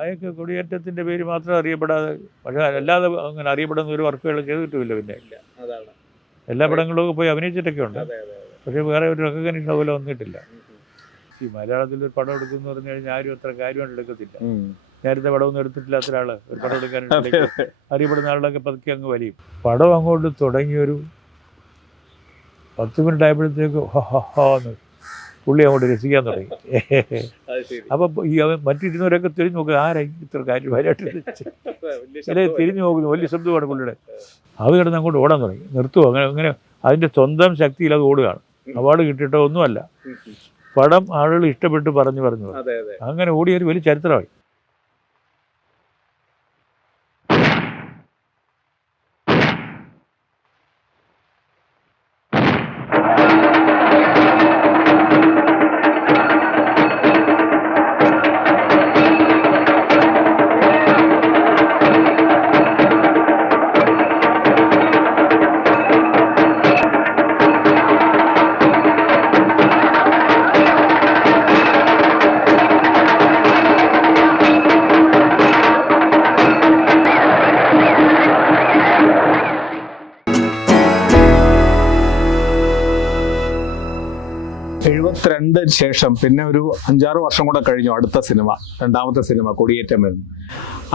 അയാൾക്ക് കൊടിയേറ്റത്തിൻ്റെ പേര് മാത്രം അറിയപ്പെടാതെ, പക്ഷേ അല്ലാതെ അങ്ങനെ അറിയപ്പെടുന്ന ഒരു വർക്കുകൾ ചെയ്തിട്ടുമില്ല. പിന്നെ അതാണ്. എല്ലാ പടങ്ങളിലും പോയി അഭിനയിച്ചിട്ടൊക്കെ ഉണ്ട്, അതെ അതെ അതെ. പക്ഷേ വേറെ ഒരു റെക്കഗ്നേഷൻ അതുപോലെ വന്നിട്ടില്ല. ഈ മലയാളത്തിൽ ഒരു പടം എടുക്കുമെന്ന് പറഞ്ഞു കഴിഞ്ഞാൽ ആരും അത്ര കാര്യമായിട്ട് എടുക്കത്തില്ല. നേരത്തെ പടമൊന്നും എടുത്തിട്ടില്ലാത്ത ഒരാൾ ഒരു പടം എടുക്കാനായിട്ട് അറിയപ്പെടുന്ന ആളുകളൊക്കെ പതുക്കെ അങ്ങ് വലിയും. പടം അങ്ങോട്ട് തുടങ്ങിയൊരു 10 മിനിറ്റ് ആയപ്പോഴത്തേക്ക് എന്ന് പുള്ളി അങ്ങോട്ട് രസിക്കാൻ തുടങ്ങി. അപ്പം ഈ മറ്റിരുന്നവരൊക്കെ തിരിഞ്ഞു നോക്കുക, ആരായി ഇത്ര കാര്യമായിട്ട് ചില തിരിഞ്ഞു നോക്കുന്നു, വലിയ ശബ്ദമാണ് പുള്ളിയുടെ. അത് കിടന്ന് അങ്ങോട്ട് ഓടാൻ തുടങ്ങി, നിർത്തുമോ അങ്ങനെ അങ്ങനെ അതിൻ്റെ സ്വന്തം ശക്തിയിൽ അത് ഓടുകയാണ്. അവാർഡ് കിട്ടിയിട്ടോ ഒന്നുമല്ല, പടം ആളുകൾ ഇഷ്ടപ്പെട്ട് പറഞ്ഞു അങ്ങനെ ഓടിയൊരു വലിയ ചരിത്രമായി. ശേഷം പിന്നെ ഒരു 5-6 വർഷം കൂടെ കഴിഞ്ഞു അടുത്ത സിനിമ, രണ്ടാമത്തെ സിനിമ കൊടിയേറ്റം വരുന്നു.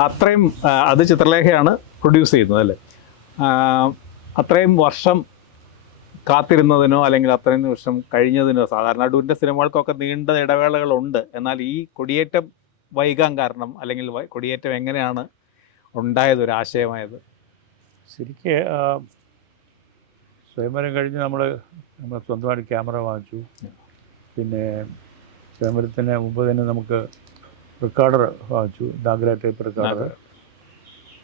അത്രയും അത് ചിത്രലേഖയാണ് പ്രൊഡ്യൂസ് ചെയ്യുന്നത് അല്ലേ? അത്രയും വർഷം കാത്തിരുന്നതിനോ അല്ലെങ്കിൽ അത്രയും വർഷം കഴിഞ്ഞതിനോ, സാധാരണ അടൂരിൻ്റെ സിനിമകൾക്കൊക്കെ നീണ്ട ഇടവേളകളുണ്ട്, എന്നാൽ ഈ കൊടിയേറ്റം വൈകാൻ കാരണം അല്ലെങ്കിൽ കൊടിയേറ്റം എങ്ങനെയാണ് ഉണ്ടായത്, ഒരു ആശയമായത്? ശരിക്ക് സ്വയംവരം കഴിഞ്ഞ് നമ്മൾ സ്വന്തമായിട്ട് ക്യാമറ വാങ്ങിച്ചു. പിന്നെ സ്വയംവരത്തിന് മുമ്പ് തന്നെ നമുക്ക് റെക്കോർഡർ വാങ്ങിച്ചു, നാഗ്ര ടൈപ്പ് റെക്കോർഡർ.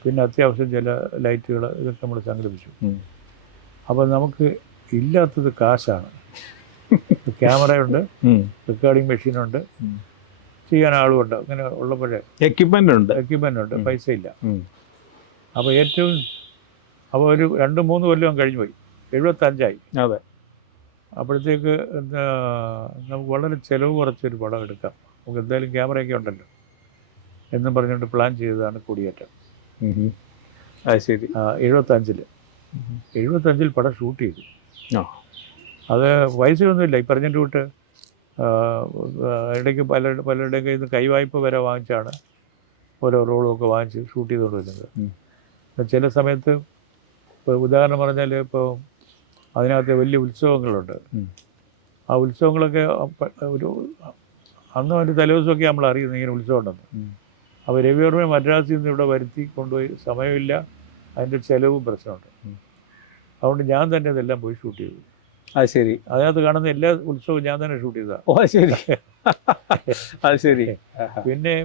പിന്നെ അത്യാവശ്യം ചില ലൈറ്റുകൾ ഇതൊക്കെ നമ്മൾ സംഘടിപ്പിച്ചു. അപ്പോൾ നമുക്ക് ഇല്ലാത്തത് കാശാണ്. ക്യാമറയുണ്ട്, റെക്കോർഡിങ് മെഷീനുണ്ട്, ചെയ്യാൻ ആളുമുണ്ട്. അങ്ങനെ ഉള്ളപ്പോഴേ എക്യുപ്മെൻ്റ് ഉണ്ട്, പൈസ ഇല്ല. അപ്പോൾ അപ്പോൾ ഒരു 2-3 കൊല്ലം കഴിഞ്ഞു പോയി, 75ആയി. അതെ. അപ്പോഴത്തേക്ക് നമുക്ക് വളരെ ചിലവ് കുറച്ചൊരു പടം എടുക്കാം, നമുക്ക് എന്തായാലും ക്യാമറയൊക്കെ ഉണ്ടല്ലോ എന്നും പറഞ്ഞുകൊണ്ട് പ്ലാൻ ചെയ്തതാണ് കൊടിയേറ്റം. ശരി. 75-ൽ പടം ഷൂട്ട് ചെയ്തു. അത് പൈസയൊന്നുമില്ല, ഈ പറഞ്ഞിട്ട് വിട്ട് ഇടയ്ക്ക് പലരുടെയും കയ്യിൽ നിന്ന് കൈവായ്പ വരെ വാങ്ങിച്ചാണ് ഓരോ റോളുമൊക്കെ വാങ്ങിച്ച് ഷൂട്ട് ചെയ്തുകൊണ്ട് വരുന്നത്. ചില സമയത്ത് ഇപ്പോൾ ഉദാഹരണം പറഞ്ഞാൽ, ഇപ്പോൾ അതിനകത്ത് വലിയ ഉത്സവങ്ങളുണ്ട്. ആ ഉത്സവങ്ങളൊക്കെ ഒരു അന്നും അതിൻ്റെ തലേദിവസമൊക്കെ നമ്മൾ അറിയുന്നത് ഇങ്ങനെ ഉത്സവം ഉണ്ടെന്ന്. അപ്പോൾ രവിവർമ്മയെ മദ്രാസിൽ നിന്ന് ഇവിടെ വരുത്തി കൊണ്ടുപോയി, സമയമില്ല, അതിൻ്റെ ചിലവും പ്രശ്നമുണ്ട്. അതുകൊണ്ട് ഞാൻ തന്നെ ഇതെല്ലാം പോയി ഷൂട്ട് ചെയ്തു. ശരി. അതിനകത്ത് കാണുന്ന എല്ലാ ഉത്സവവും ഞാൻ തന്നെ ഷൂട്ട് ചെയ്തതാണ്. ശരി. പിന്നെ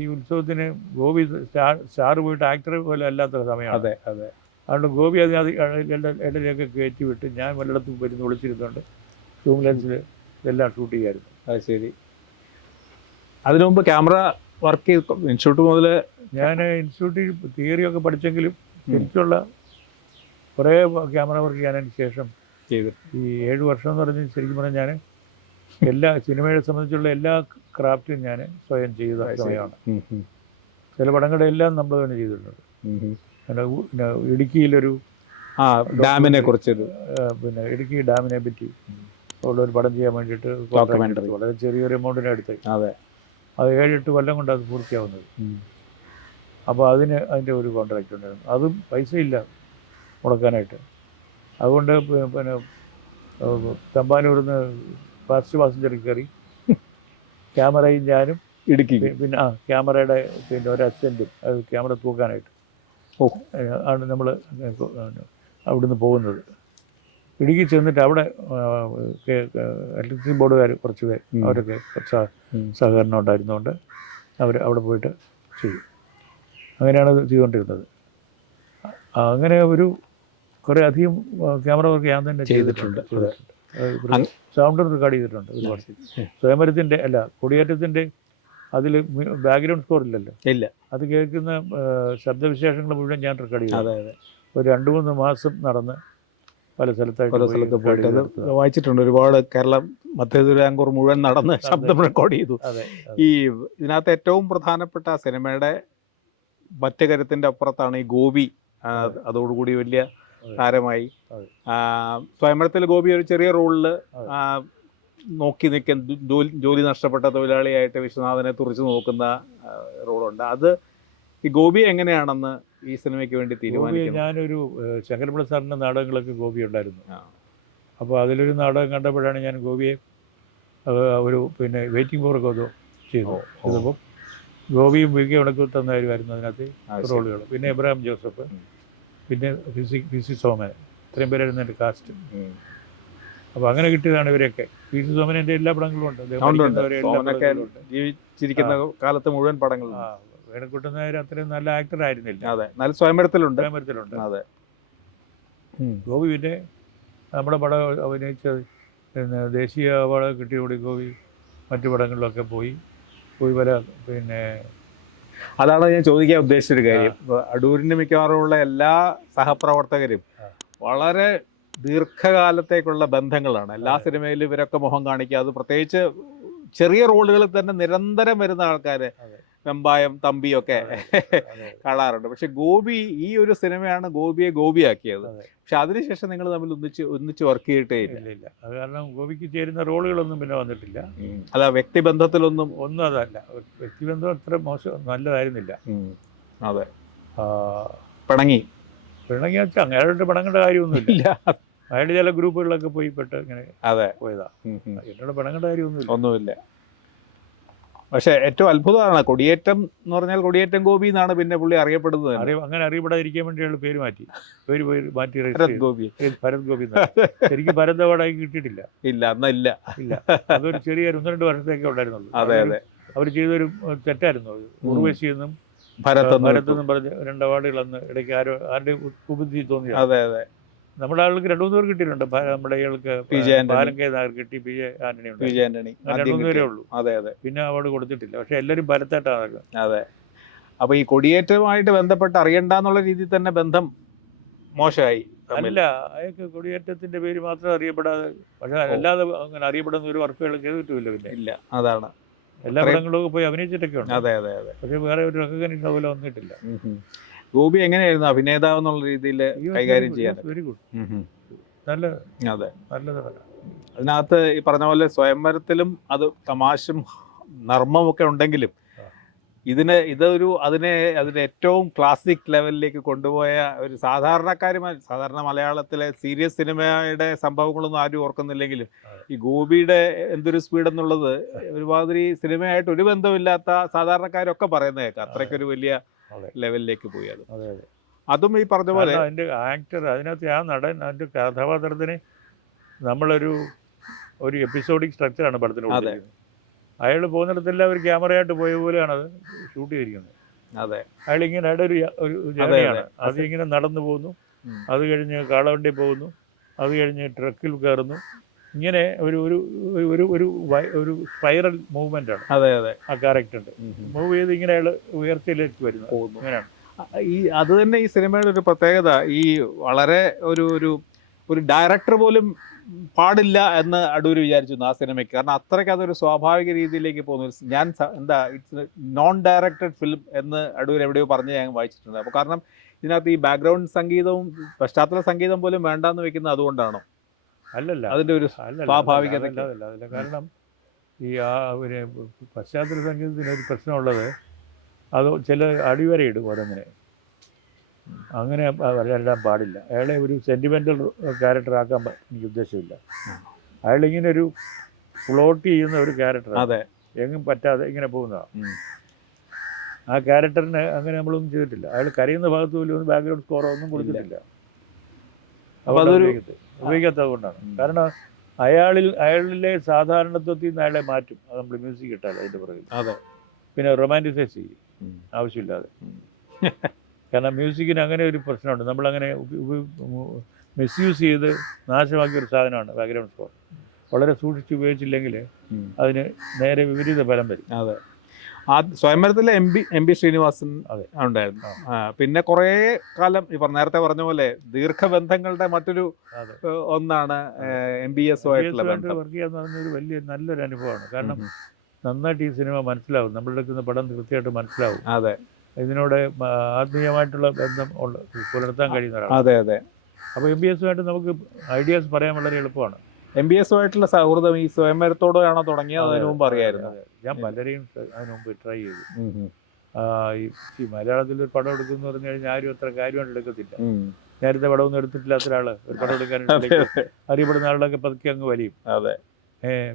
ഈ ഉത്സവത്തിന് ഗോപി സ്റ്റാർ പോയിട്ട് ആക്ടർ പോലെ അല്ലാത്ത സമയമാണ്. അതുകൊണ്ട് ഗോപി ഇടയിലൊക്കെ കയറ്റി വിട്ട് ഞാൻ വല്ലയിടത്തും വരുന്ന വിളിച്ചിരുന്നുണ്ട് സൂം ലെൻസിൽ ഇതെല്ലാം ഷൂട്ട് ചെയ്യായിരുന്നു. ശരി. അതിനു മുമ്പ് ക്യാമറ വർക്ക് ഇൻസ്റ്റിറ്റ്യൂട്ട് മുതൽ ഞാൻ ഇൻസ്റ്റിറ്റ്യൂട്ടിൽ തിയറിയൊക്കെ പഠിച്ചെങ്കിലും ശരിക്കുള്ള കുറേ ക്യാമറ വർക്ക് ചെയ്യാനതിന് ശേഷം ചെയ്തു. ഈ 7 വർഷം എന്ന് പറഞ്ഞ് ശരിക്കും പറഞ്ഞാൽ ഞാൻ എല്ലാ സിനിമയെ സംബന്ധിച്ചുള്ള എല്ലാ ക്രാഫ്റ്റും ഞാൻ സ്വയം ചെയ്ത സമയമാണ്. ചില പടങ്ങളുടെ എല്ലാം നമ്മൾ തന്നെ ചെയ്തിട്ടുണ്ട്. ഇടുക്കിയിലൊരു ഡാമിനെ കുറിച്ച്, പിന്നെ ഇടുക്കി ഡാമിനെ പറ്റി ഉള്ളൊരു പടം ചെയ്യാൻ വേണ്ടിയിട്ട് വളരെ ചെറിയൊരു എമൗണ്ടിനെ എടുത്ത്. അത് 7-8 കൊല്ലം കൊണ്ട് അത് പൂർത്തിയാവുന്നത്. അപ്പോൾ അതിൻ്റെ ഒരു കോൺട്രാക്റ്റ് ഉണ്ടായിരുന്നു, അതും പൈസയില്ല മുടക്കാനായിട്ട്. അതുകൊണ്ട് പിന്നെ തമ്പാനൂരിൽ നിന്ന് ഫാസ്റ്റ് പാസഞ്ചറിൽ കയറി ക്യാമറയും ഞാനും ഇടുക്കി, പിന്നെ ക്യാമറയുടെ പിന്നെ ഒരു അസിസ്റ്റൻറ്റും അത് ക്യാമറ തൂക്കാനായിട്ട് ആണ് നമ്മൾ അവിടുന്ന് പോകുന്നത്. ഇടുക്കി ചെന്നിട്ട് അവിടെ ഇലക്ട്രിസിറ്റി ബോർഡുകാർ കുറച്ച് പേർ, അവരൊക്കെ സഹകരണം ഉണ്ടായിരുന്നുകൊണ്ട് അവിടെ പോയിട്ട് ചെയ്യും. അങ്ങനെയാണ് ചെയ്തുകൊണ്ടിരുന്നത്. അങ്ങനെ ഒരു കുറേ അധികം ക്യാമറ വർക്ക് ഞാൻ തന്നെ ചെയ്തിട്ടുണ്ട്. സൗണ്ടും റെക്കോർഡ് ചെയ്തിട്ടുണ്ട് ഒരുപാട്. സ്വയംവരത്തിൻ്റെ കൊടിയേറ്റത്തിൻ്റെ അതിൽ ബാക്ക്ഗ്രൗണ്ട് സ്കോർ ഇല്ലല്ലോ, അത് കേൾക്കുന്ന ശബ്ദവിശേഷങ്ങൾ മുഴുവൻ ഞാൻ റെക്കോർഡ് ചെയ്തു. ഒരു 2-3 മാസം നടന്ന് പല സ്ഥലത്തായിട്ട് പല സ്ഥലത്ത് പോയിട്ട് അത് വായിച്ചിട്ടുണ്ട്. ഒരുപാട് കേരളം മധ്യ തിരുവിതാംകൂർ മുഴുവൻ നടന്ന് ശബ്ദം റെക്കോർഡ് ചെയ്തു. അതെ ഈ ഇതിനകത്ത് ഏറ്റവും പ്രധാനപ്പെട്ട സിനിമയുടെ മറ്റു കരുത്തിൻ്റെ അപ്പുറത്താണ് ഈ ഗോപി. അതോടുകൂടി വലിയ താരമായി. സ്വയംവരത്തിൽ ഗോപി ഒരു ചെറിയ റോളിൽ നോക്കി നിൽക്കാൻ ജോലി നഷ്ടപ്പെട്ട തൊഴിലാളിയായിട്ട് വിശ്വനാഥനെ തുറച്ചു നോക്കുന്ന റോളുണ്ട്. അത് ഈ ഗോപി എങ്ങനെയാണെന്ന് ഈ സിനിമയ്ക്ക് വേണ്ടി തീരുമാനിക്കുന്നത്? ഞാനൊരു ശങ്കരപിള്ള സാറിൻ്റെ നാടകങ്ങളൊക്കെ ഗോപി ഉണ്ടായിരുന്നു. അപ്പോൾ അതിലൊരു നാടകം കണ്ടപ്പോഴാണ് ഞാൻ ഗോപിയെ ഒരു പിന്നെ വെയിറ്റിംഗ് ഫോർ ഗോതോ ചെയ്തപ്പോൾ ഗോപിയും വികെ ഉണക്കുത്തന്നായിരുന്നു അതിനകത്ത് റോളുകൾ. പിന്നെ എബ്രഹാം ജോസഫ്, പിന്നെ പി സി സോമൻ, ഇത്രയും പേരായിരുന്നു എൻ്റെ കാസ്റ്റ്. അപ്പോൾ അങ്ങനെ കിട്ടിയതാണ് ഇവരെയൊക്കെ. പി സി സോമൻ എല്ലാ പടങ്ങളും ഉണ്ട്. ജീവിച്ചിരിക്കുന്ന കാലത്ത് മുഴുവൻ പടങ്ങളും. വേണക്കുട്ടൻ നായർ അത്രയും നല്ല ആക്ടർ ആയിരുന്നില്ല. അതെ, നല്ല സ്വയംവരത്തിലുണ്ട്. അതെ. ഗോപി പിന്നെ നമ്മുടെ പടം അഭിനയിച്ച പിന്നെ ദേശീയ അവാർഡ് കിട്ടിയോടി ഗോപി മറ്റു പടങ്ങളിലൊക്കെ പോയി പല പിന്നെ അതാണ് ഞാൻ ചോദിക്കാൻ ഉദ്ദേശിച്ചൊരു കാര്യം. അടൂരിന് മിക്കവാറുമുള്ള എല്ലാ സഹപ്രവർത്തകരും വളരെ ദീർഘകാലത്തേക്കുള്ള ബന്ധങ്ങളാണ്. എല്ലാ സിനിമയിലും ഇവരൊക്കെ മുഖം കാണിക്കുക. അത് പ്രത്യേകിച്ച് ചെറിയ റോളുകളിൽ തന്നെ നിരന്തരം വരുന്ന ആൾക്കാർ, വെമ്പായം, തമ്പിയൊക്കെ കാണാറുണ്ട്. പക്ഷെ ഗോപി, ഈ ഒരു സിനിമയാണ് ഗോപിയെ ഗോപിയാക്കിയത്. പക്ഷെ അതിനുശേഷം നിങ്ങൾ തമ്മിൽ ഒന്നിച്ച് വർക്ക് ചെയ്തിട്ടേ ഇല്ല. അത് കാരണം ഗോപിക്ക് ചേരുന്ന റോളുകളൊന്നും പിന്നെ വന്നിട്ടില്ല. അല്ല, വ്യക്തിബന്ധത്തിലൊന്നും അതല്ല. വ്യക്തിബന്ധം അത്ര മോശം നല്ലതായിരുന്നില്ല. അതെ, പിണങ്ങി വെച്ചാൽ അങ്ങനെയായിട്ട് പടങ്ങളുടെ കാര്യമൊന്നുമില്ല. അയാൾ ചില ഗ്രൂപ്പുകളിലൊക്കെ പോയി പെട്ട് ഇങ്ങനെ പോയതാ. എന്നോട് പടങ്ങളുടെ ഒന്നുമില്ല. പക്ഷെ ഏറ്റവും അത്ഭുതമാണ് കൊടിയേറ്റം എന്ന് പറഞ്ഞാൽ കൊടിയേറ്റം ഗോപി എന്നാണ് പിന്നെ പുള്ളി അറിയപ്പെടുന്നത്. അങ്ങനെ അറിയപ്പെടാതിരിക്കാൻ വേണ്ടി അയാൾ പേര് മാറ്റി ഭരത് ഗോപി. ഭരത് ഗോപി. ശരിക്കും ഭരത് അവാർഡായി കിട്ടിയിട്ടില്ല. ഇല്ല. അതൊരു ചെറിയ 1-2 വർഷത്തേക്കേ ഉണ്ടായിരുന്നുള്ളൂ. അതെ. അവർ ചെയ്തൊരു തെറ്റായിരുന്നു. ഉർവശി എന്നും ഭരത് എന്നും പറഞ്ഞ് 2 അവാർഡുകൾ അന്ന് ഇടയ്ക്ക് ആരുടെ കുബുദ്ധി തോന്നി. അതെ. നമ്മുടെ ആൾക്ക് 2-3 പേർ കിട്ടിയിട്ടുണ്ട്. നമ്മുടെ ഇയാൾക്ക് ബാലൻ കെ നായർ കിട്ടി, പി ജെ ആന്റണി ഉണ്ട്. 2-3 പേരേ ഉള്ളൂ. പിന്നെ അവാർഡ് കൊടുത്തിട്ടില്ല. പക്ഷെ എല്ലാവരും ഭരത്തായിട്ടാണ്. അതെ. അപ്പൊ ഈ കൊടിയേറ്റവുമായിട്ട് ബന്ധപ്പെട്ട് അറിയണ്ടെന്നുള്ള രീതിയിൽ തന്നെ ബന്ധം മോശമായി. അല്ല, അയാൾക്ക് കൊടിയേറ്റത്തിന്റെ പേര് മാത്രം അറിയപ്പെടാതെ, പക്ഷെ അല്ലാതെ അങ്ങനെ അറിയപ്പെടുന്ന ഒരു വർക്കുകൾ ചെയ്തിട്ടുമില്ല. പിന്നെ ഇല്ല. അതാണ് എല്ലാ പടങ്ങളിലും പോയി അഭിനയിച്ചിട്ടൊക്കെ ഉണ്ട്. അതെ. പക്ഷെ വേറെ ഒരു റെക്കഗ്നേഷൻ അതുപോലെ വന്നിട്ടില്ല. ഗോപി എങ്ങനെയായിരുന്നു അഭിനേതാവ് എന്നുള്ള രീതിയിൽ കൈകാര്യം ചെയ്യാൻ? Very good. നല്ലതാണ്. അതിനകത്ത് ഈ പറഞ്ഞ പോലെ സ്വയംവരത്തിലും അത് തമാശയും നർമ്മമൊക്കെ ഉണ്ടെങ്കിലും അതിനെ ഏറ്റവും ക്ലാസിക് ലെവലിലേക്ക് കൊണ്ടുപോയ ഒരു സാധാരണ മലയാളത്തിലെ സീരിയസ് സിനിമയുടെ സംഭവങ്ങളൊന്നും ആരും ഓർക്കുന്നില്ലെങ്കിലും ഈ ഗോപിയുടെ എന്തൊരു സ്പീഡ് എന്നുള്ളത് ഒരുമാതിരി സിനിമയായിട്ട് ഒരു ബന്ധമില്ലാത്ത സാധാരണക്കാരൊക്കെ പറയുന്ന കേൾക്കാം. അത്രയ്ക്കൊരു വലിയ ലെവലിലേക്ക് പോയി. അതും ഈ പറഞ്ഞ പോലെ അതിൻ്റെ ആക്ടർ, അതിനകത്ത് ആ നടൻ, അതിൻ്റെ കഥാപാത്രത്തിന് നമ്മളൊരു എപ്പിസോഡിക് സ്ട്രക്ചറാണ് പടത്തിനുള്ളത്. അയാൾ പോകുന്നിടത്തെല്ലാം ഒരു ക്യാമറയായിട്ട് പോയ പോലെയാണ് അത് ഷൂട്ട് ചെയ്തിരിക്കുന്നത്. അയാൾ ഇങ്ങനെ ഒരു ജേർണിയാണ്. അതിങ്ങനെ നടന്നു പോകുന്നു, അത് കഴിഞ്ഞ് കാളവണ്ടി പോകുന്നു, അത് കഴിഞ്ഞ് ട്രക്കിൽ കയറുന്നു. ഇങ്ങനെ ഒരു സ്പൈറൽ മൂവ്മെന്റ് ആണ് ആ ക്യാരക്ടറിന്റെ. മൂവ് ചെയ്ത് ഇങ്ങനെ അയാൾ ഉയർച്ചയിലേക്ക് വരുന്നു. ഇങ്ങനെയാണ് അത് തന്നെ ഈ സിനിമയുടെ ഒരു പ്രത്യേകത. ഈ വളരെ ഒരു ഡയറക്ടർ പോലും പാടില്ല എന്ന് അടൂർ വിചാരിച്ചു ആ സിനിമയ്ക്ക്. കാരണം അത്രയ്ക്ക് അതൊരു സ്വാഭാവിക രീതിയിലേക്ക് പോകുന്നു. ഇറ്റ്സ് നോൺ ഡയറക്റ്റഡ് ഫിലിം എന്ന് അടൂർ എവിടെയോ പറഞ്ഞ് ഞാൻ വായിച്ചിട്ടുണ്ട്. അപ്പോൾ കാരണം ഇതിനകത്ത് ഈ ബാക്ക്ഗ്രൗണ്ട് സംഗീതവും പശ്ചാത്തല സംഗീതം പോലും വേണ്ടാന്ന് വെക്കുന്നത് അതുകൊണ്ടാണോ? അല്ലല്ല, അതിൻ്റെ ഒരു സ്വാഭാവികത. കാരണം ഈ പശ്ചാത്തല സംഗീതത്തിന് ഒരു പ്രശ്നമുള്ളത്, അത് ചില അടിവരയിടും ഓരോന്നിനെ. അങ്ങനെ വരാൻ പാടില്ല. അയാളെ ഒരു സെൻറ്റിമെൻ്റൽ ക്യാരക്ടറാക്കാൻ എനിക്ക് ഉദ്ദേശമില്ല. അയാളിങ്ങനെ ഒരു ഫ്ലോട്ട് ചെയ്യുന്ന ഒരു ക്യാരക്ടർ, എങ്ങും പറ്റാതെ ഇങ്ങനെ പോകുന്നതാണ്. ആ ക്യാരക്ടറിന് അങ്ങനെ നമ്മളൊന്നും ചെയ്തിട്ടില്ല. അയാൾ കരയുന്ന ഭാഗത്ത് പോലും ഒന്നും ബാക്ക്ഗ്രൗണ്ട് സ്കോറോ ഒന്നും കൊടുത്തിട്ടില്ല. അപ്പോൾ അതൊരു ഉപയോഗിക്കാത്തത് കൊണ്ടാണ്. കാരണം അയാളിലെ സാധാരണത്വത്തിൽ നിന്ന് അയാളെ മാറ്റും. അത് നമ്മൾ മ്യൂസിക് ഇട്ടാൽ അതിൻ്റെ പുറകിൽ. പിന്നെ റൊമാൻറ്റിസൈസ് ചെയ്യും ആവശ്യമില്ലാതെ. കാരണം മ്യൂസിക്കിന് അങ്ങനെ ഒരു പ്രശ്നമുണ്ട്. നമ്മളങ്ങനെ മിസ്യൂസ് ചെയ്ത് നാശമാക്കിയൊരു സാധനമാണ് ബാക്ക്ഗ്രൗണ്ട് സ്കോർ. വളരെ സൂക്ഷിച്ച് ഉപയോഗിച്ചില്ലെങ്കിൽ അതിന് നേരെ വിപരീത ഫലം വരും. സ്വയംവരത്തിലെ എം പി ശ്രീനിവാസൻ അതെ. ഉണ്ടായിരുന്നു. പിന്നെ കുറേ കാലം നേരത്തെ പറഞ്ഞ പോലെ ദീർഘബന്ധങ്ങളുടെ മറ്റൊരു ഒന്നാണ് MBS വർക്ക് ചെയ്യാന്ന് പറഞ്ഞൊരു വലിയ നല്ലൊരു അനുഭവമാണ്. കാരണം നന്നായിട്ട് ഈ സിനിമ മനസ്സിലാവും, നമ്മളെടുക്കുന്ന പടം കൃത്യമായിട്ട് മനസ്സിലാവും. അതെ, ഇതിനോട് ആത്മീയമായിട്ടുള്ള ബന്ധം പുലർത്താൻ കഴിയുന്ന ഒരാൾ. അതെ അതെ. അപ്പോൾ MBS നമുക്ക് ഐഡിയാസ് പറയാൻ വളരെ എളുപ്പമാണ്. MBS സൗഹൃദം ഈ സ്വയംവരത്തോടെയാണോ തുടങ്ങിയത്? അതിനു മുമ്പ് അറിയായിരുന്നു? ഞാൻ പലരെയും അതിനു മുമ്പ് ട്രൈ ചെയ്തു. ഈ മലയാളത്തിൽ ഒരു പടം എടുക്കുന്നു പറഞ്ഞു കഴിഞ്ഞാൽ ആരും അത്ര കാര്യമായിട്ട് എടുക്കത്തില്ല. നേരത്തെ പടമൊന്നും എടുത്തിട്ടില്ലാത്ത ഒരാൾ ഒരു പടം എടുക്കാനായിട്ട് അറിയപ്പെടുന്ന ആളുകളൊക്കെ പതുക്കെ അങ്ങ് വലിയും. അതെ,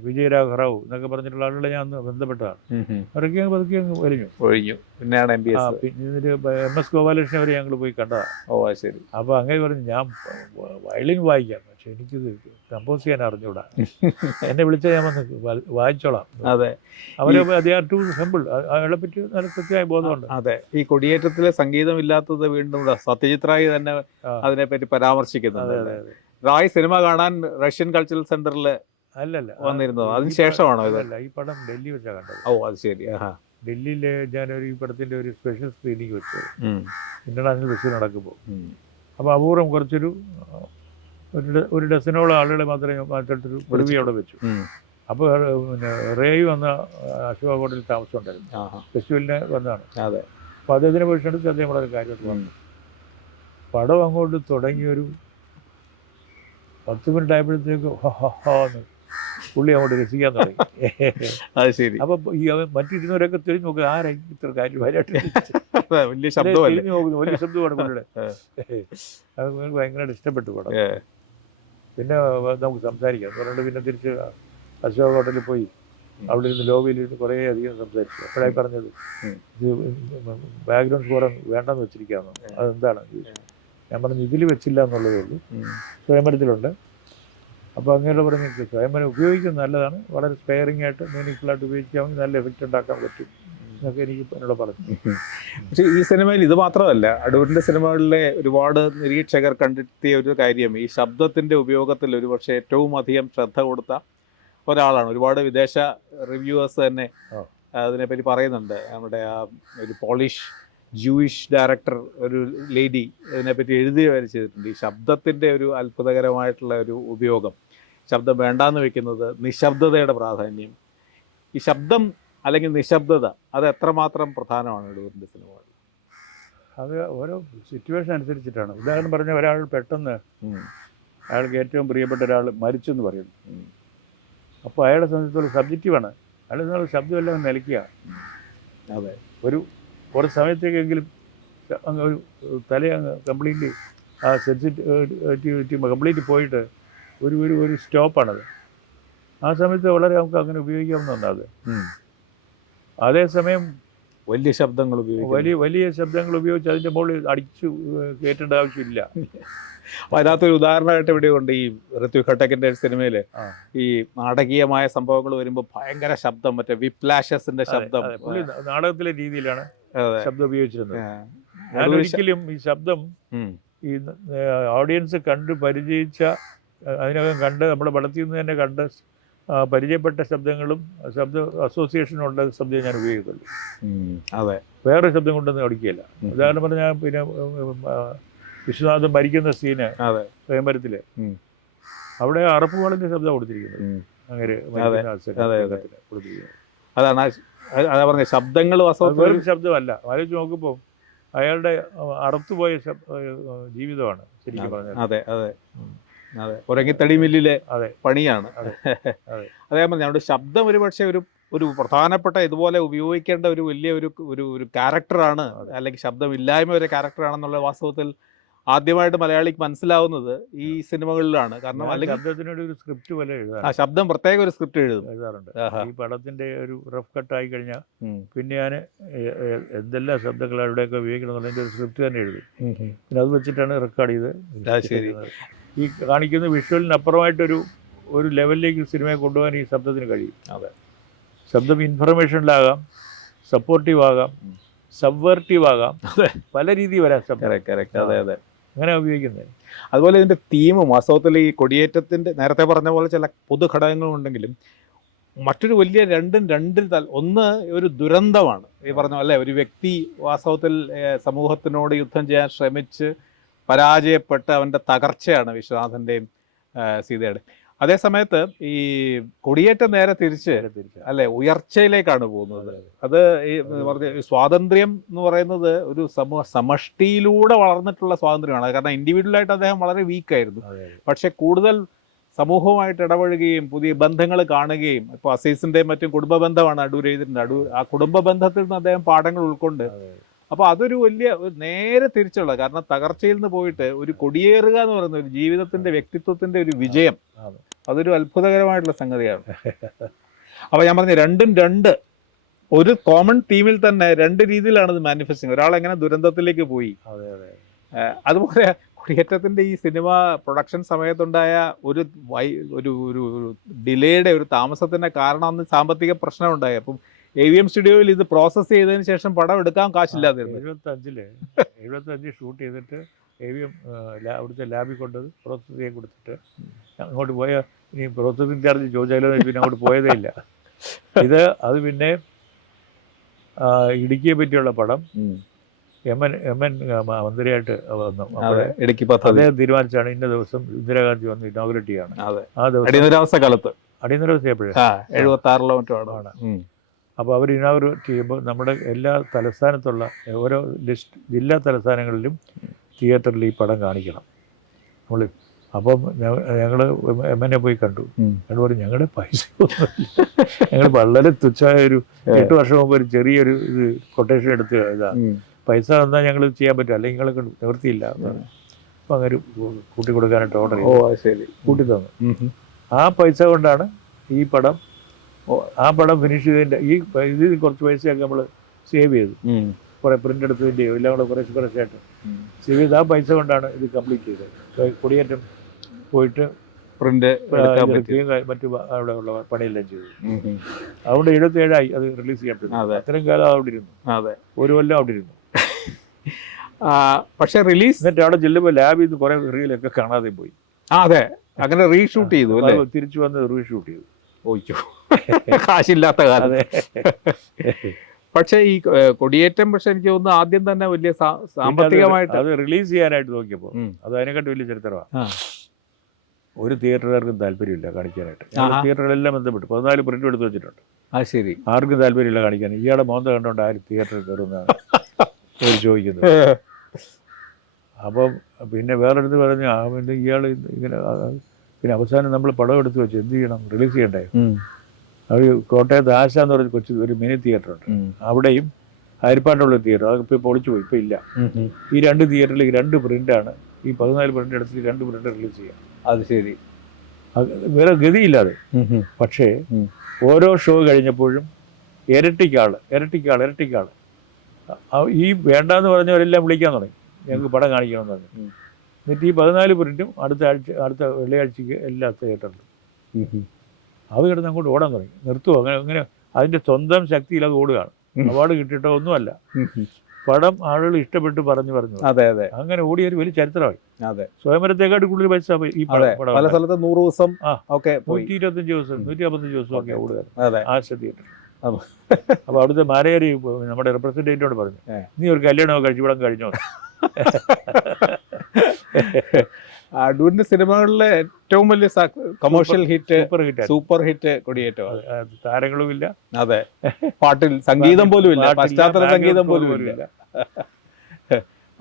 വിജയരാഘവ് റാവു എന്നൊക്കെ പറഞ്ഞിട്ടുള്ള ആളുകളെ ഞാൻ അന്ന് ബന്ധപ്പെട്ടതാണ്. അവരൊക്കെ അങ്ങ് പതുക്കെ അങ്ങ് ഒഴിഞ്ഞു. പിന്നെയാണ് MS ഗോപാലകൃഷ്ണൻ അവരെ ഞങ്ങൾ പോയി കണ്ടതാണ്. ഓ ശരി. അപ്പോൾ അങ്ങനെ പറഞ്ഞു, ഞാൻ വയലിൻ വായിക്കാം, പക്ഷെ എനിക്കിത് കമ്പോസ് ചെയ്യാൻ അറിഞ്ഞൂടാ, എന്നെ വിളിച്ചാൽ ഞാൻ വന്ന് വായിച്ചോളാം. അതെ, അവര് ടു സിമ്പിൾ, അയാളെ പറ്റി നല്ല കൃത്യമായ ബോധമുണ്ട്. അതെ, ഈ കൊടിയേറ്റത്തിലെ സംഗീതം ഇല്ലാത്തത് വീണ്ടും സത്യജിത് റായ് തന്നെ അതിനെപ്പറ്റി പരാമർശിക്കുന്നുണ്ട്. റായ് സിനിമ കാണാൻ റഷ്യൻ കൾച്ചറൽ സെന്ററിൽ അല്ലല്ല വന്നിരുന്നോ? അതിനുശേഷമാണോ ഇത്? ഈ പടം ഡൽഹി വെച്ചാണ് കണ്ടത്. ഓ അത് ശരി. ഡൽഹിയിൽ ഞാനൊരു ഈ പടത്തിന്റെ ഒരു സ്പെഷ്യൽ സ്ക്രീനിങ് വെച്ചത് ഇന്റർനാഷണൽ ഫെസ്റ്റിവൽ നടക്കുമ്പോൾ. അപ്പോൾ അപൂർവം ഒരു ഡസനോളം ആളുകളെ മാത്രമേ മാറ്റെടുത്തൊരു റിവ്യൂ അവിടെ വെച്ചു. അപ്പോൾ പിന്നെ റേയു വന്ന അശോക ഹോട്ടലിൽ താമസം ഉണ്ടായിരുന്നു, ഫെസ്റ്റിവലിന് വന്നതാണ്. അപ്പോൾ അദ്ദേഹത്തിനെ പോയിട്ട് അദ്ദേഹം വളരെ കാര്യമായിട്ട് വന്നു. പടം അങ്ങോട്ട് തുടങ്ങിയൊരു 10 മിനിറ്റ് ആയപ്പോഴത്തേക്ക് എന്ന് പുള്ളി അങ്ങോട്ട് രസിക്കാൻ തുടങ്ങി. അത് ശരി. അപ്പൊ ഈ മറ്റിരുന്നവരൊക്കെ തിരിഞ്ഞു നോക്കുക, ആരായി ഇത്ര കാര്യമായിട്ട് വലിയ ശബ്ദമാണ് പുള്ളിയുടെ. അത് ഭയങ്കരമായിട്ട് ഇഷ്ടപ്പെട്ടു പടം. പിന്നെ നമുക്ക് സംസാരിക്കാം പറഞ്ഞിട്ട് പിന്നെ തിരിച്ച് അശോക ഹോട്ടലിൽ പോയി അവിടെ ഇരുന്ന് ലോബിയിലിരുന്ന് കുറേ അധികം സംസാരിച്ചു. അപ്പോഴായി പറഞ്ഞത് ഇത് ബാക്ക്ഗ്രൗണ്ട് സ്കോർ വേണ്ടെന്ന് വെച്ചിരിക്കാമെന്ന്. അതെന്താണ് ഞാൻ പറഞ്ഞു, ഇതിൽ വെച്ചില്ല എന്നുള്ളതേ ഉള്ളൂ, സ്വയംവരത്തിലുണ്ട്. അപ്പോൾ അങ്ങനെ പറഞ്ഞ് സ്വയംവരം ഉപയോഗിക്കുന്നത് നല്ലതാണ്, വളരെ സ്പെയറിംഗ് ആയിട്ട് മീനിങ്ഫുള്ളായിട്ട് ഉപയോഗിക്കാമെങ്കിൽ നല്ല എഫക്റ്റ് ഉണ്ടാക്കാൻ പറ്റും എന്നൊക്കെ എനിക്ക് എന്നോട് പറഞ്ഞു. പക്ഷേ ഈ സിനിമയിൽ ഇത് മാത്രമല്ല, അടൂരിൻ്റെ സിനിമകളിലെ ഒരുപാട് നിരീക്ഷകർ കണ്ടെത്തിയ ഒരു കാര്യം ഈ ശബ്ദത്തിൻ്റെ ഉപയോഗത്തിൽ ഒരുപക്ഷെ ഏറ്റവും അധികം ശ്രദ്ധ കൊടുത്ത ഒരാളാണ്. ഒരുപാട് വിദേശ റിവ്യൂവേഴ്സ് തന്നെ അതിനെപ്പറ്റി പറയുന്നുണ്ട്. നമ്മുടെ ആ ഒരു പോളിഷ് ജൂയിഷ് ഡയറക്ടർ ഒരു ലേഡി ഇതിനെപ്പറ്റി എഴുതി ചെയ്തിട്ടുണ്ട്. ഈ ശബ്ദത്തിൻ്റെ ഒരു അത്ഭുതകരമായിട്ടുള്ള ഒരു ഉപയോഗം, ശബ്ദം വേണ്ടാന്ന് വെക്കുന്നത്, നിശബ്ദതയുടെ പ്രാധാന്യം, ഈ ശബ്ദം അല്ലെങ്കിൽ നിശബ്ദത അത് എത്രമാത്രം പ്രധാനമാണ് അടൂരിൻ്റെ സിനിമകൾ? അത് ഓരോ സിറ്റുവേഷൻ അനുസരിച്ചിട്ടാണ്. ഉദാഹരണം പറഞ്ഞാൽ ഒരാൾ പെട്ടെന്ന് അയാൾക്ക് ഏറ്റവും പ്രിയപ്പെട്ട ഒരാൾ മരിച്ചു എന്ന് പറയുന്നു. അപ്പോൾ അയാളെ സംബന്ധിച്ചിടത്തോളം സബ്ജക്റ്റീവാണ്. അയാളെ ശബ്ദമെല്ലാം നിലയ്ക്കുക. അതെ, കുറച്ച് സമയത്തേക്കെങ്കിലും ഒരു തല കംപ്ലീറ്റ്ലി ആ സെൻസിറ്റിവിറ്റി കംപ്ലീറ്റ് പോയിട്ട് ഒരു സ്റ്റോപ്പാണത്. ആ സമയത്ത് വളരെ നമുക്ക് അങ്ങനെ ഉപയോഗിക്കാവുന്ന ഒന്നത്. അതേസമയം വലിയ ശബ്ദങ്ങൾ വലിയ ശബ്ദങ്ങൾ ഉപയോഗിച്ച് അതിൻ്റെ മുകളിൽ അടിച്ചു കയറ്റേണ്ട ആവശ്യമില്ല. അതിനകത്തൊരു ഉദാഹരണമായിട്ട് എവിടെയുണ്ട്, ഈ ഋത്വിക് ഘട്ടക്കിൻ്റെ സിനിമയിൽ ഈ നാടകീയമായ സംഭവങ്ങൾ വരുമ്പോൾ ഭയങ്കര ശബ്ദം, മറ്റേ വിപ്ലാഷസിന്റെ ശബ്ദം, നാടകത്തിലെ രീതിയിലാണ് ശബ്ദം ഉപയോഗിച്ചിരുന്നത്. ഞാൻ ഒരിക്കലും ഈ ശബ്ദം ഈ ഓഡിയൻസ് കണ്ട് പരിചയിച്ച, അതിനകം കണ്ട് നമ്മുടെ പടത്തിൽ നിന്ന് തന്നെ കണ്ട് പരിചയപ്പെട്ട ശബ്ദങ്ങളും ശബ്ദ അസോസിയേഷനുള്ള ശബ്ദം ഞാൻ ഉപയോഗിക്കുള്ളൂ. അതെ, വേറെ ശബ്ദം കൊണ്ടൊന്നും അടിക്കുകയില്ല. ഉദാഹരണം പറഞ്ഞാൽ പിന്നെ വിശ്വനാഥൻ മരിക്കുന്ന സീന് സ്വയംവരത്തില്, അവിടെ അറപ്പുവാളിന്റെ ശബ്ദം കൊടുത്തിരിക്കുന്നത്. അങ്ങനെ അതാണ് അതാ പറഞ്ഞ ശബ്ദങ്ങൾ വെറും ശബ്ദമല്ല. ആലോചിച്ച് നോക്കുമ്പോൾ അയാളുടെ അറുത്തുപോയ ജീവിതമാണ് ശരിക്കും പറഞ്ഞത്. അതെ അതെ അതെ, ഉറങ്ങിത്തടി മില്ലിലെ പണിയാണ്. അതേ പറഞ്ഞ അവിടെ ശബ്ദം ഒരുപക്ഷെ ഒരു പ്രധാനപ്പെട്ട ഇതുപോലെ ഉപയോഗിക്കേണ്ട ഒരു വലിയ ഒരു ക്യാരക്ടറാണ്, അല്ലെങ്കിൽ ശബ്ദമില്ലായ്മ ഒരു ക്യാരക്ടറാണെന്നുള്ള വാസ്തവത്തിൽ ആദ്യമായിട്ട് മലയാളിക്ക് മനസ്സിലാവുന്നത് ഈ സിനിമകളിലാണ്. കാരണം അല്ലെങ്കിൽ ശബ്ദത്തിനോട് ഒരു സ്ക്രിപ്റ്റ് പോലെ എഴുതാം, ശബ്ദം പ്രത്യേക ഒരു സ്ക്രിപ്റ്റ് എഴുതാറുണ്ട്. ഈ പടത്തിന്റെ ഒരു റഫ് കട്ടായി കഴിഞ്ഞാൽ പിന്നെ ഞാൻ എന്തെല്ലാം ശബ്ദങ്ങൾ എവിടെയൊക്കെ ഉപയോഗിക്കണം എന്നുള്ളതിന്റെ ഒരു സ്ക്രിപ്റ്റ് തന്നെ എഴുതും. പിന്നെ അത് വെച്ചിട്ടാണ് റെക്കോർഡ് ചെയ്ത് ഈ കാണിക്കുന്ന വിഷ്വലിനപ്പുറമായിട്ടൊരു ലെവലിലേക്ക് സിനിമയെ കൊണ്ടുപോകാൻ ഈ ശബ്ദത്തിന് കഴിയും. ശബ്ദം ഇൻഫർമേഷനിലാകാം, സപ്പോർട്ടീവ് ആകാം, സബ്വേർട്ടീവ് ആകാം, പല രീതി വരാം ശബ്ദം. അതെ, അങ്ങനെ ഉപയോഗിക്കുന്നത്. അതുപോലെ ഇതിൻ്റെ തീമും വാസ്തവത്തിൽ ഈ കൊടിയേറ്റത്തിൻ്റെ നേരത്തെ പറഞ്ഞ പോലെ ചില പൊതു ഘടകങ്ങളുണ്ടെങ്കിലും മറ്റൊരു വലിയ രണ്ടിൽ ഒന്ന് ഒരു ദുരന്തമാണ് ഈ പറഞ്ഞ പോലെ ഒരു വ്യക്തി വാസ്തവത്തിൽ സമൂഹത്തിനോട് യുദ്ധം ചെയ്യാൻ ശ്രമിച്ച് പരാജയപ്പെട്ട് അവൻ്റെ തകർച്ചയാണ് വിശ്വനാഥൻ്റെയും സീതയുടെ. അതേ സമയത്ത് ഈ കൊടിയേറ്റം നേരെ തിരിച്ച് അല്ലെ ഉയർച്ചയിലേക്കാണ് പോകുന്നത്. അത് ഈ പറഞ്ഞ സ്വാതന്ത്ര്യം എന്ന് പറയുന്നത് ഒരു സമഷ്ടിയിലൂടെ വളർന്നിട്ടുള്ള സ്വാതന്ത്ര്യമാണ്. കാരണം ഇൻഡിവിജ്വലായിട്ട് അദ്ദേഹം വളരെ വീക്കായിരുന്നു. പക്ഷെ കൂടുതൽ സമൂഹവുമായിട്ട് ഇടപഴകുകയും പുതിയ ബന്ധങ്ങൾ കാണുകയും, ഇപ്പോൾ അസീസിൻ്റെയും മറ്റും കുടുംബ ബന്ധമാണ് അടൂർ എഴുതിയിട്ടുണ്ട്. ആ കുടുംബ ബന്ധത്തിൽ നിന്ന് അദ്ദേഹം പാഠങ്ങൾ ഉൾക്കൊണ്ട് അപ്പോൾ അതൊരു വലിയ നേരെ തിരിച്ചുള്ള, കാരണം തകർച്ചയിൽ നിന്ന് പോയിട്ട് ഒരു കൊടിയേറുക എന്ന് പറയുന്ന ഒരു ജീവിതത്തിൻ്റെ വ്യക്തിത്വത്തിൻ്റെ ഒരു വിജയം, അതൊരു അത്ഭുതകരമായിട്ടുള്ള സംഗതിയാണ്. അപ്പോൾ ഞാൻ പറഞ്ഞു രണ്ട് ഒരു കോമൺ തീമിൽ തന്നെ രണ്ട് രീതിയിലാണ് ഇത് മാനിഫെസ്റ്റിംഗ്. ഒരാളെങ്ങനെ ദുരന്തത്തിലേക്ക് പോയി, അതുപോലെ കൊടിയേറ്റത്തിൻ്റെ ഈ സിനിമ പ്രൊഡക്ഷൻ സമയത്തുണ്ടായ ഒരു ഒരു ഡിലേയുടെ ഒരു താമസത്തിൻ്റെ കാരണം അന്ന് സാമ്പത്തിക പ്രശ്നം ഉണ്ടായി. അപ്പം AVM സ്റ്റുഡിയോയിൽ ഇത് പ്രോസസ്സ് ചെയ്തതിന് ശേഷം പടം എടുക്കാൻ കാശില്ലാതിരുന്നു. 75 ഷൂട്ട് ചെയ്തിട്ട് AVM അവിടുത്തെ ലാബിൽ കൊണ്ടത് പ്രോസസ്സ് ചെയ്യാൻ കൊടുത്തിട്ട് അങ്ങോട്ട് പോയ ഇനി പ്രോസസ്സിംഗ് ചാർജ് ചോദിച്ചാലോ പിന്നെ അങ്ങോട്ട് പോയതേ ഇല്ല. അത് പിന്നെ ഇടുക്കിയെ പറ്റിയുള്ള പടം MN മന്ത്രിയായിട്ട് വന്നു. അദ്ദേഹം തീരുമാനിച്ചാണ് ഇന്ന ദിവസം ഇന്ദിരാഗാന്ധി വന്ന് ഇനോഗ്രേറ്റ് ചെയ്യാണ്. ആ ദിവസം അടിയന്തരാവസ്ഥ എപ്പോഴും 76-ലോ മറ്റോ ആണ്. അപ്പോൾ അവർ ഇനോഗ്രേറ്റ് ചെയ്യുമ്പോൾ നമ്മുടെ എല്ലാ തലസ്ഥാനത്തുള്ള ഓരോ ജില്ലാ തലസ്ഥാനങ്ങളിലും തിയേറ്ററിൽ ഈ പടം കാണിക്കണം നമ്മൾ. അപ്പം ഞങ്ങൾ MN പോയി കണ്ടു. അതുപോലെ ഞങ്ങളുടെ പൈസ ഒന്നുമില്ല, ഞങ്ങൾ വളരെ തുച്ഛമായ ഒരു 8 വർഷം മുമ്പ് ഒരു ചെറിയൊരു ഇത് കൊട്ടേഷൻ എടുത്ത് ഇതാണ്, പൈസ തന്നാൽ ഞങ്ങൾ ചെയ്യാൻ പറ്റും, അല്ലെങ്കിൽ ഞങ്ങൾക്ക് നിവൃത്തിയില്ല. അപ്പം അങ്ങനെ കൂട്ടി കൊടുക്കാനായിട്ട് ഓർഡർ ചെയ്തു, കൂട്ടി തന്നു. ആ പൈസ കൊണ്ടാണ് ഈ പടം ഫിനിഷ് ചെയ്തതിൻ്റെ ഇത് കുറച്ച് പൈസയൊക്കെ നമ്മൾ സേവ് ചെയ്തു. കുറേ പ്രിൻ്റ് എടുത്തതിൻ്റെയോ എല്ലാം കൂടെ കുറേശ്ശായിട്ട് സേവ് ചെയ്ത് ആ പൈസ കൊണ്ടാണ് ഇത് കംപ്ലീറ്റ് ചെയ്തത്. കൊടിയേറ്റം പോയിട്ട് പ്രിന്റ് മറ്റു അവിടെ ഉള്ള പണിയെല്ലാം ചെയ്തു. അതുകൊണ്ട് 77 അത് റിലീസ് ചെയ്യാൻ പറ്റും. അത്രയും കാലം അവിടെ ഇരുന്നു, 1 കൊല്ലം അവിടെ ഇരുന്നു. പക്ഷെ റിലീസ് എന്നിട്ട് അവിടെ ചെല്ലുമ്പോൾ ലാബിൽ നിന്ന് കുറേ റീലൊക്കെ കാണാതെ പോയി. അതെ, അങ്ങനെ റീഷൂട്ട് ചെയ്തു അല്ലേ? തിരിച്ചു വന്ന് റീഷൂട്ട് ചെയ്തു. കാശില്ലാത്ത കാലം. പക്ഷെ ഈ കൊടിയേറ്റം പക്ഷെ എനിക്ക് തോന്നുന്നു ആദ്യം തന്നെ വലിയ സാമ്പത്തികമായിട്ട് അത് റിലീസ് ചെയ്യാനായിട്ട് നോക്കിയപ്പോൾ അത് അതിനെക്കാട്ട് വലിയ ചരിത്രമാണ്. ഒരു തിയേറ്ററുകാർക്കും താല്പര്യമില്ല കാണിക്കാനായിട്ട്. തിയേറ്ററുകളെല്ലാം ബന്ധപ്പെട്ടു 14 പ്രിന്റ് എടുത്ത് വെച്ചിട്ടുണ്ട്. ശരി, ആർക്കും താല്പര്യമില്ല കാണിക്കാൻ. ഇയാളെ മോന്ത കണ്ടുകൊണ്ട് ആരും തിയേറ്ററിൽ കയറുന്നതാണ് അവർ ചോദിക്കുന്നത്. അപ്പം പിന്നെ വേറെടുത്ത് പറഞ്ഞു പിന്നെ ഇയാൾ ഇങ്ങനെ. പിന്നെ അവസാനം നമ്മൾ പടം എടുത്ത് വെച്ച് എന്ത് ചെയ്യണം, റിലീസ് ചെയ്യണ്ടേ? അവർ കോട്ടയത്ത് ആശ എന്ന് പറഞ്ഞ ഒരു മിനി തിയേറ്ററുണ്ട്, അവിടെയും ഹരിപ്പാട്ടുള്ള തിയേറ്റർ, അതൊക്കെ ഇപ്പോൾ പൊളിച്ചു പോയി, ഇപ്പോൾ ഇല്ല. ഈ 2 തിയേറ്ററിൽ 2 പ്രിൻ്റാണ്, ഈ 14 പ്രിൻ്റ് എടുത്തിട്ട് 2 പ്രിൻ്റ് റിലീസ് ചെയ്യാം. അത് ശരി, വേറെ ഗതിയില്ലാതെ. പക്ഷേ ഓരോ ഷോ കഴിഞ്ഞപ്പോഴും ഇരട്ടിക്കാൾ ഈ വേണ്ടാന്ന് പറഞ്ഞവരെല്ലാം വിളിക്കാൻ തുടങ്ങി, ഞങ്ങൾക്ക് പടം കാണിക്കണമെന്ന് പറഞ്ഞു. എന്നിട്ട് ഈ 14 പ്രിൻറ്റും അടുത്ത വെള്ളിയാഴ്ചക്ക് എല്ലാ തിയേറ്ററിലും അത് കിടന്ന് അങ്ങോട്ട് ഓടാൻ തുടങ്ങി. നിർത്തുമോ അങ്ങനെ അതിൻ്റെ സ്വന്തം ശക്തിയിൽ അത് ഓടുകയാണ്. അവാർഡ് കിട്ടിയിട്ടോ ഒന്നുമല്ല, പടം ആളുകൾ ഇഷ്ടപ്പെട്ട് പറഞ്ഞു. അങ്ങനെ ഓടിയ ഒരു വലിയ ചരിത്രമായി. സ്വയംവരത്തെക്കാട്ട് കൂടുതൽ പൈസ ഈ പടം പല സ്ഥലത്ത് 100 ദിവസം 125 ദിവസം 150 ദിവസം ഒക്കെ ഓടുക ആശ തിയേറ്റർ. അപ്പോൾ അവിടുത്തെ മാനേജർ നമ്മുടെ റെപ്രസെൻറ്റേറ്റീവിനോട് പറഞ്ഞു, നീ ഒരു കല്യാണമൊക്കെ കഴിച്ചു ഇവിടെ കഴിഞ്ഞോ. അടൂരിന്റെ സിനിമകളിലെ ഏറ്റവും വലിയ കമേഴ്ഷ്യൽ ഹിറ്റ്, സൂപ്പർ ഹിറ്റ് കൊടിയേറ്റം. താരങ്ങളുമില്ല, അതെ, പാട്ടിൽ സംഗീതം പോലും ഇല്ല, പശ്ചാത്തല സംഗീതം പോലും ഇല്ല.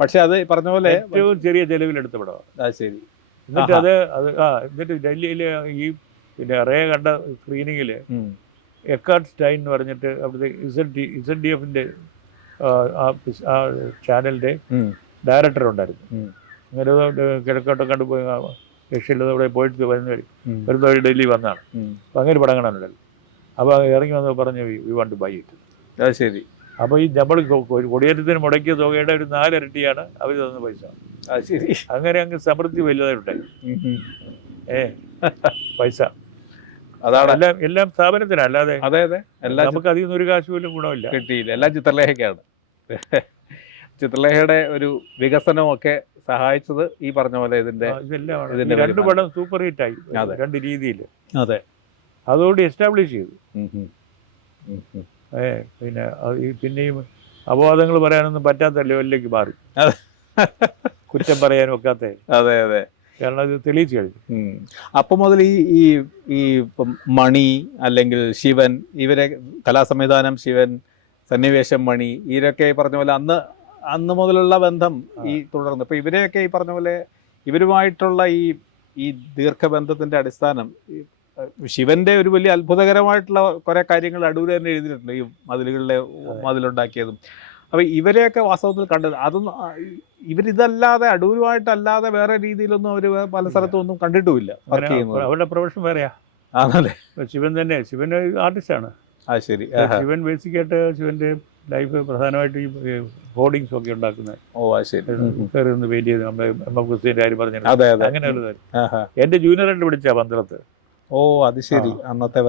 പക്ഷെ അത് പറഞ്ഞ പോലെ ഏറ്റവും ചെറിയ ചെലവിലെടുത്ത പടമാണ്. ശരി. എന്നിട്ട് എന്നിട്ട് ഡൽഹിയിലെ ഈ പിന്നെ റേ കണ്ട സ്ക്രീനിങ്ങിൽ എക്കാർട്ട് സ്റ്റൈൻ എന്ന് പറഞ്ഞിട്ട് അവിടുത്തെ ZDF-ന്റെ ആ ചാനലിന്റെ ഡയറക്ടർ ഉണ്ടായിരുന്നു. അങ്ങനെ കിഴക്കോട്ടം കണ്ടുപോയി ഏഷ്യയിലത് അവിടെ പോയിട്ട് വരുന്ന വഴി ഡൽഹി വന്നാണ്. അപ്പം അങ്ങനെ പടം കാണാനുണ്ടല്ലോ. അപ്പോൾ ഇറങ്ങി വന്ന് പറഞ്ഞു we want to buy it. അത് ശരി. അപ്പോൾ ഈ നമ്മൾ കൊടിയേറ്റത്തിന് മുടക്കിയ തുകയുടെ ഒരു 4 ഇരട്ടിയാണ് അവർ തന്ന പൈസ. അത് ശരി. അങ്ങനെ അങ്ങ് സമൃദ്ധി വലുതായിട്ടുണ്ടായി പൈസ. അതാണ് എല്ലാം സ്ഥാപനത്തിനാണ്, അല്ലാതെ നമുക്ക് അതിൽ നിന്ന് ഒരു കാശ് പോലും ഗുണമില്ല, കിട്ടിയില്ല. എല്ലാം ചിത്രലേഖയ്ക്കാണ്. ചിത്രലേഖയുടെ ഒരു വികസനമൊക്കെ സഹായിച്ചത് ഈ പറഞ്ഞ പോലെ ഇതിന്റെ 2 പടം സൂപ്പർ ഹിറ്റായി 2 രീതിയിൽ. അതെ, അതോടെ എസ്റ്റാബ്ലിഷ് ചെയ്തു. ഉം, ഉം. ഉം, ഉം. പിന്നെ പിന്നെയും അപവാദങ്ങൾ പറയാനൊന്നും പറ്റാത്ത ലെവലിലേക്ക് മാറി, അതെ. കുറ്റം പറയാനും ഒക്കാത്ത. അതെ അതെ. കാരണം അത് തെളിയിച്ചു കഴിഞ്ഞു. അപ്പം മുതൽ ഈ ഈ ഈ ഇപ്പം മണി അല്ലെങ്കിൽ ശിവൻ, ഇവരെ കലാസംവിധാനം ശിവൻ, സന്നിവേശം മണി, ഇവരൊക്കെ ഈ പറഞ്ഞ പോലെ അന്ന് മുതലുള്ള ബന്ധം ഈ തുടർന്ന് ഇപ്പം ഇവരെയൊക്കെ ഈ പറഞ്ഞ പോലെ ഇവരുമായിട്ടുള്ള ഈ ദീർഘബന്ധത്തിൻ്റെ അടിസ്ഥാനം ശിവന്റെ ഒരു വലിയ അത്ഭുതകരമായിട്ടുള്ള കുറേ കാര്യങ്ങൾ അടൂര് തന്നെ എഴുതിയിട്ടുണ്ട്, ഈ മതിലുണ്ടാക്കിയതും. അപ്പോൾ ഇവരെയൊക്കെ വാസ്തവത്തിൽ കണ്ടത് അതൊന്നും ഇവരിതല്ലാതെ അടൂരുമായിട്ടല്ലാതെ വേറെ രീതിയിലൊന്നും അവർ പല സ്ഥലത്തും ഒന്നും കണ്ടിട്ടുമില്ല. അവരുടെ പ്രൊഫഷൻ വേറെയാ. ആണല്ലേ? ശിവൻ ആർട്ടിസ്റ്റാണ്. ശരി. ശിവൻ ബേസിക്കായിട്ട് ശിവന്റെ ലൈഫ് പ്രധാനമായിട്ട് ഈ ഹോർഡിങ്സ് ഒക്കെ ഉണ്ടാക്കുന്നത്. കയറി നിന്ന് വെയിറ്റ് ചെയ്ത് നമ്മുടെ ഹുസൈൻ്റെ കാര്യം പറഞ്ഞു, അങ്ങനെ ഒരു കാര്യം. എൻ്റെ ജൂനിയറായിട്ട് പിടിച്ച പന്തളത്ത്. അത് ശരി. അന്നത്തെ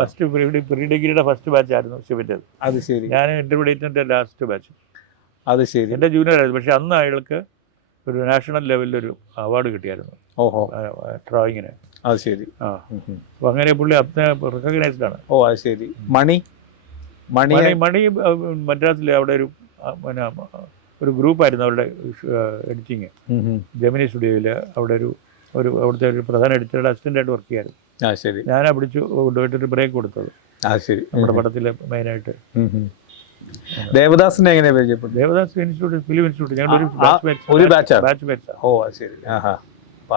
ഫസ്റ്റ് പ്രീ ഡിഗ്രിയുടെ ഫസ്റ്റ് ബാച്ച് ആയിരുന്നു ശിവൻ്റെത്. അത് ശരി. ഞാൻ ഇന്റർമീഡിയറ്റിന്റെ ലാസ്റ്റ് ബാച്ച്. അത് ശരി. എൻ്റെ ജൂനിയർ ആയിരുന്നു. പക്ഷെ അന്ന് അയാൾക്ക് ഒരു നാഷണൽ ലെവലിലൊരു അവാർഡ് കിട്ടിയായിരുന്നു ഡ്രോയിങ്ങിന്. അത് ശരി. അപ്പോൾ അങ്ങനെ പുള്ളി റെക്കഗ്നൈസ്ഡ് ആണ്. അത് ശരി. മണി മദ്രാസിൽ അവിടെ ഒരു ഗ്രൂപ്പായിരുന്നു അവരുടെ എഡിറ്റിങ്. ജെമിനി സ്റ്റുഡിയോയിൽ അവിടെ അവിടുത്തെ ഒരു പ്രധാന എഡിറ്ററുടെ അസിസ്റ്റൻ്റായിട്ട് വർക്ക് ചെയ്യായിരുന്നു. ഞാനാ പിടിച്ചു കൊണ്ടുപോയിട്ടൊരു ബ്രേക്ക് കൊടുത്തത് നമ്മുടെ പടത്തിൽ മെയിനായിട്ട്. ദേവദാസിനെ എങ്ങനെ പരിചയപ്പെട്ടു? ദേവദാസ് ഇൻസ്റ്റിറ്റ്യൂട്ട്, ഫിലിം ഇൻസ്റ്റിറ്റ്യൂട്ട്, ഞങ്ങളൊരു ബാച്ച്. ബാച്ച്. ശരി.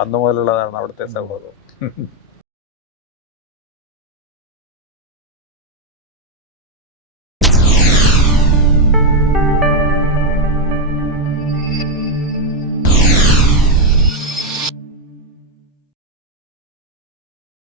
അന്ന് മുതലുള്ളതാണ് അവിടുത്തെ സൗഹൃദം.